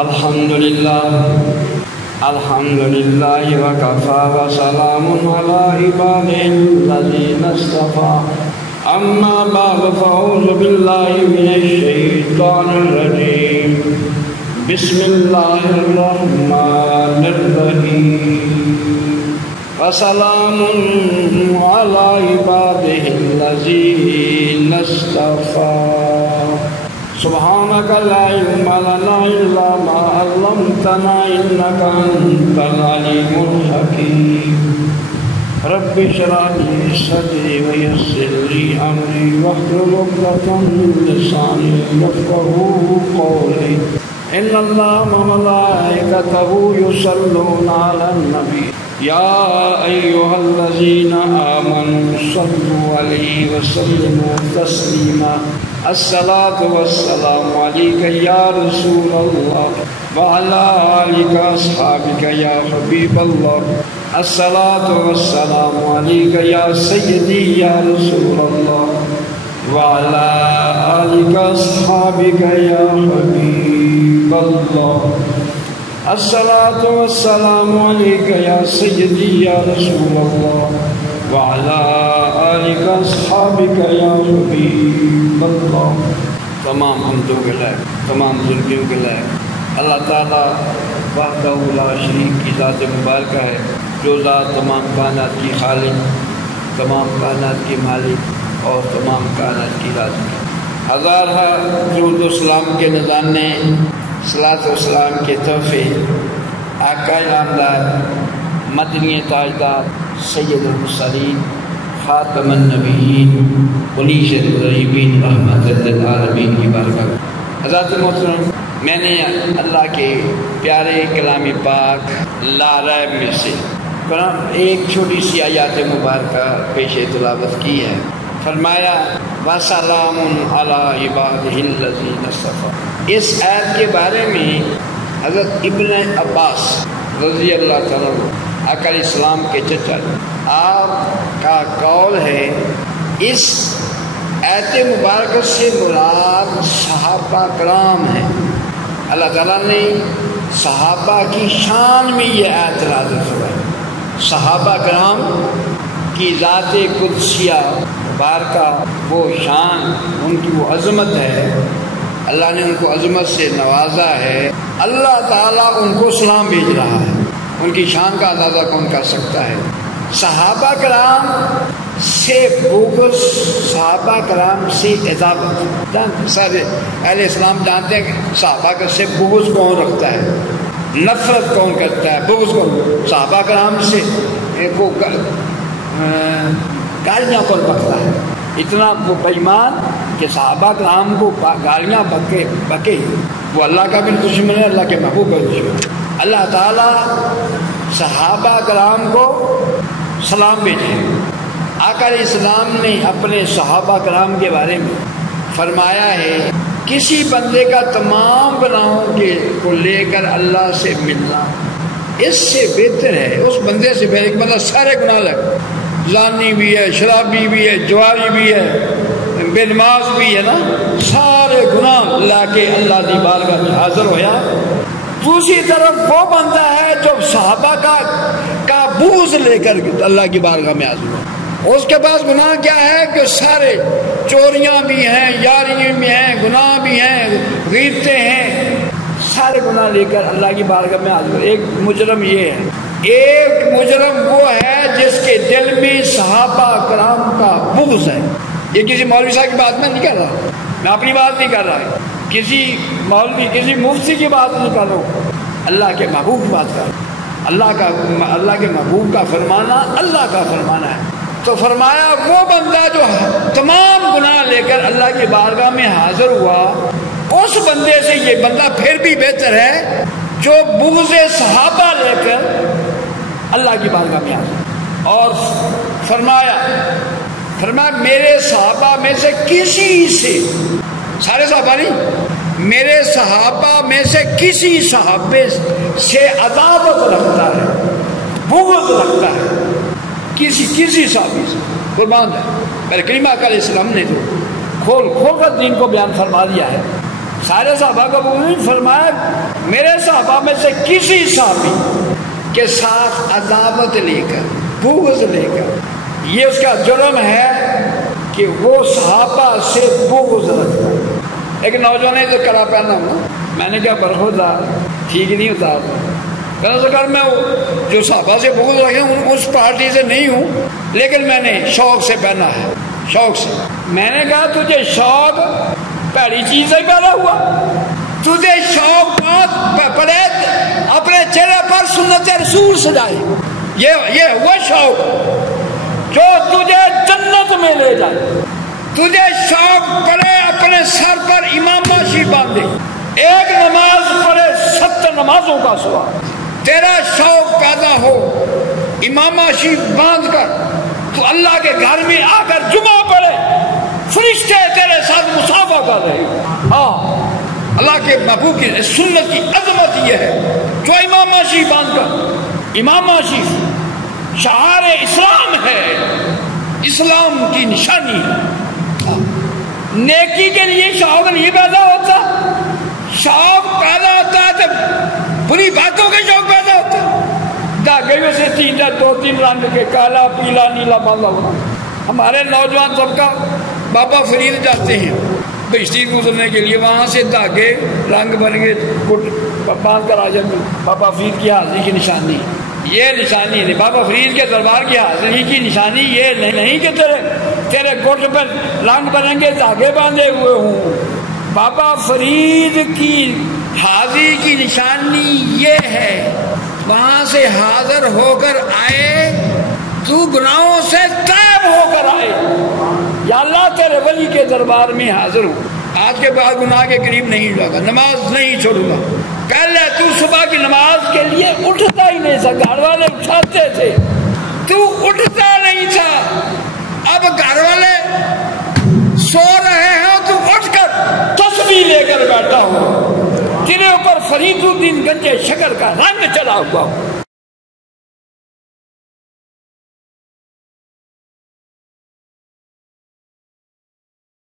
الحمدللہ وکفا وسلام علی عبادہ الذین اصطفى اما بعد فاعوذ باللہ من الشیطان الرجیم بسم اللہ الرحمن الرحیم وسلام علی عبادہ الذین اصطفى سبحانك لا علم لنا إلا ما علمتنا إنك أنت العليم الحكيم رب اشرح لي صدري ويسر لي أمري واحلل عقدة من لساني يفقهوا قولي إن الله وملائكته يصلون على النبي يا أيها الذين آمنوا صلوا عليه وسلموا تسليما الصلاة والسلام عليك يا رسول الله وعلى آلك أصحابك يا حبيب الله الصلاة والسلام عليك يا سيدي يا رسول الله وعلى آلك أصحابك يا حبيب الله الصلاة والسلام عليك يا سيدي يا رسول الله وعلى آلك أصحابك يا حبيب الله تمام حمدوں کے لائق، تمام ذکروں کے لائق اللہ تعالیٰ وحدہ لا شریک کی ذات مبارکہ ہے، جو ذات تمام کائنات کی خالق، تمام کائنات کی مالک اور تمام کائنات کی رازق۔ ہزارہ درود و سلام کے نذرانے، صلاۃ و سلام کے تحفے آقا نامدار مدنی تاجدار سید المرسلین خاتم النبیین منیش الغریبین رحمت للعالمین کی برکت۔ حضرات محترم، میں نے اللہ کے پیارے کلام پاک لا ریب میں سے قرآن ایک چھوٹی سی آیات مبارکہ پیش تلاوت کی ہے۔ فرمایا وَسَلَامٌ عَلَىٰ عِبَادِهِ الَّذِينَ اصْطَفَىٰ۔ اس آیت کے بارے میں حضرت ابن عباس رضی اللہ تعالیٰ آقا علیہ السلام کے چچا آپ کا قول ہے، اس آیت مبارکہ سے مراد صحابہ کرام ہیں۔ اللہ تعالیٰ نے صحابہ کی شان میں یہ آیت نازل فرمائی۔ صحابہ کرام کی ذات قدسیہ مبارکہ وہ شان، ان کی وہ عظمت ہے، اللہ نے ان کو عظمت سے نوازا ہے۔ اللہ تعالیٰ ان کو سلام بھیج رہا ہے، ان کی شان کا اندازہ کون کر سکتا ہے؟ صحابہ کرام سے بغض، صحابہ کرام سے عداوت، سارے اہل اسلام جانتے ہیں کہ صحابہ سے بغض کون رکھتا ہے، نفرت کون کرتا ہے، بغض کون؟ صحابہ کرام سے کو گالیاں کون بکتا ہے؟ اتنا وہ بےایمان کہ صحابہ کرام کو گالیاں بکے وہ اللہ کا بھی دشمن ہے، اللہ کے محبوب کا دشمن ہے۔ اللہ تعالیٰ صحابہ کرام کو سلام بھیجے۔ آقا علیہ السلام نے اپنے صحابہ کرام کے بارے میں فرمایا ہے، کسی بندے کا تمام گناہوں کو لے کر اللہ سے ملنا اس سے بہتر ہے، اس بندے سے بہتر، ایک بندہ سارے گناہ لگ، زانی بھی ہے، شرابی بھی ہے، جواری بھی ہے، بے نماز بھی ہے نا، سارے گناہ لا کے اللہ کی بارگاہ میں حاضر ہویا۔ دوسری طرف وہ بندہ ہے جو صحابہ کا بغض لے کر اللہ کی بارگاہ میں حاضر ہوا، اس کے پاس گناہ کیا ہے کہ سارے چوریاں بھی ہیں، یاریاں بھی ہیں، گناہ بھی ہیں، غیبتیں ہیں، سارے گناہ لے کر اللہ کی بارگاہ میں حاضر۔ ایک مجرم یہ ہے، ایک مجرم وہ ہے جس کے دل میں صحابہ کرام کا بغض ہے۔ یہ کسی مولوی صاحب کی بات میں نہیں کر رہا، میں اپنی بات نہیں کر رہا، کسی مولوی کسی مفتی کی بات نہیں کر رہا ہوں، اللہ کے محبوب کی بات کر رہا ہوں۔ اللہ کے محبوب کا فرمانا اللہ کا فرمانا ہے۔ تو فرمایا وہ بندہ جو تمام گناہ لے کر اللہ کی بارگاہ میں حاضر ہوا، اس بندے سے یہ بندہ پھر بھی بہتر ہے جو بغض صحابہ لے کر اللہ کی بارگاہ میں حاضر۔ اور فرمایا میرے صحابہ میں سے کسی سے، سارے صحابہ نہیں، میرے صحابہ میں سے کسی صحابے سے عداوت رکھتا ہے، بغض رکھتا ہے، کسی صحابی سے، قربان ہے۔ میرے کریم آقا علیہ السلام نے تو کھول کر دین کو بیان فرما دیا ہے، سارے صحابہ کو نہیں فرمایا، میرے صحابہ میں سے کسی صحابی کے ساتھ عداوت لے کر، بغض لے کر، یہ اس کا جرم ہے کہ وہ صحابہ سے بغض رکھتا ہے۔ ایک نوجوان نے تو کرا پہنا ہوں، میں نے کہا برخوردار ٹھیک نہیں ہوتا، کہنا سکر میں جو صحابہ سے بغض رکھے ہوں اس پارٹی سے نہیں ہوں، لیکن میں نے شوق سے پہنا ہے، شوق سے۔ میں نے کہا تجھے شوق پہلی چیز سے پیدا ہوا، تجھے شوق پڑے اپنے چہرے پر سنت رسول سجائے، یہ ہوا شوق جو تجھے جنت میں لے جائے۔ تجھے شوق پڑے اپنے سر پر اماماشی باندھے، ایک نماز پڑھے 70 نمازوں کا ثواب، تیرا شوق پیدا ہو اماماشی باندھ کر تو اللہ کے گھر میں آ کر جمعہ پڑھے، فرشتے تیرے ساتھ مصافحہ کر رہے ہیں۔ ہاں، اللہ کے محبوب کی سنت کی عظمت یہ ہے جو اماماشی باندھ کر، اماماشی شعار اسلام ہے، اسلام کی نشانی ہے۔ نیکی کے لیے شوق نہیں پیدا ہوتا، شوق پیدا ہوتا ہے تو بری باتوں کے شوق پیدا ہوتا ہے۔ دھاگے میں سے دو تین رنگ کے، کالا، پیلا، نیلا باندھا ہوا۔ ہمارے نوجوان طبقہ بابا فرید جاتے ہیں بہشتی گزرنے کے لیے، وہاں سے دھاگے رنگ بھر کے باندھ کر آ جاتے ہیں۔ بابا فرید کی حاضری کی نشانی یہ نشانی نہیں، بابا فرید کے دربار کی حاضری کی نشانی یہ نہیں کہ تیرے گٹ پر رنگ برنگے دھاگے باندھے ہوئے ہوں۔ بابا فرید کی حاضری کی نشانی یہ ہے وہاں سے حاضر ہو کر آئے، تو گناہوں سے تائب ہو کر آئے، یا اللہ تیرے ولی کے دربار میں حاضر ہوں، آج کے بعد گناہ کے قریب نہیں جاؤں گا، نماز نہیں چھوڑوں گا۔ پہلے تو صبح کی نماز کے لیے اٹھتا ہی نہیں تھا، گھر والے اٹھاتے تھے، تو اٹھتا نہیں تھا، اب گھر والے سو رہے ہیں تو اٹھ کر تسبیح لے کر بیٹھا ہو، تیرے اوپر فرید الدین گنجے شکر کا رنگ چلا ہوا ہو۔